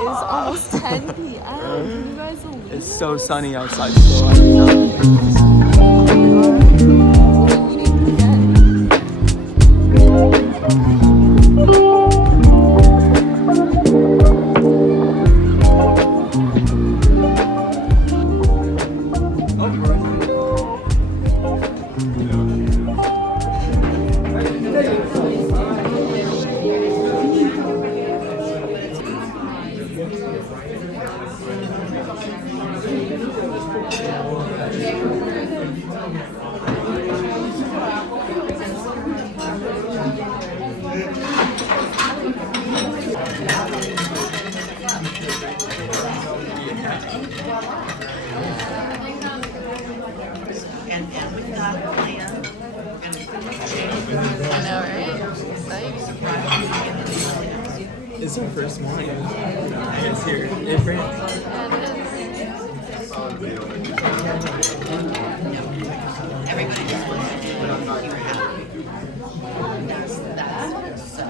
is almost 10 p.m. You guys believe It's so sunny outside, so I cannot. It's our first wine. It's here in France. Everybody just wants to keep her happy. That's what it's so.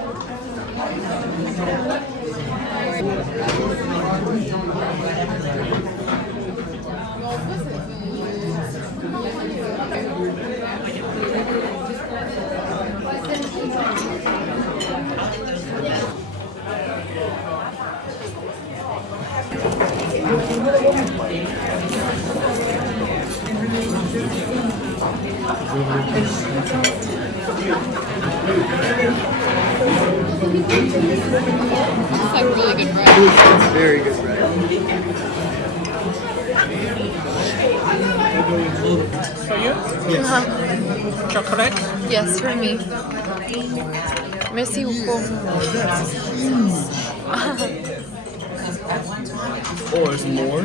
It's like really good bread. It's very good bread. For you? Yes. Chocolate? Yes, for me. Merci beaucoup. Oh, there's more?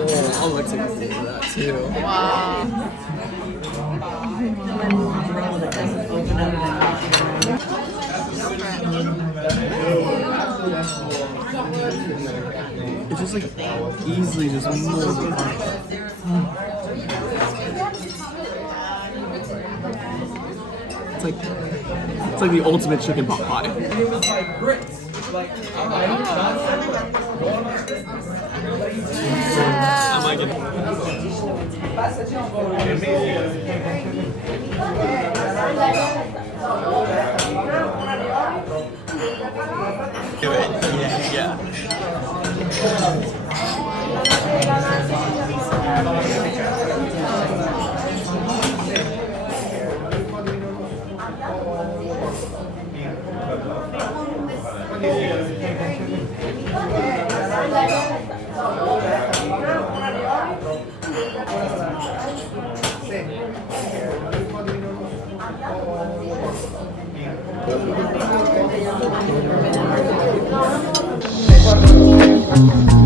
Oh, I'll like to get that too. Wow. It's just like easily just moves apart. It's like the ultimate chicken pot pie. I like it. Do it. Yeah. Thank you.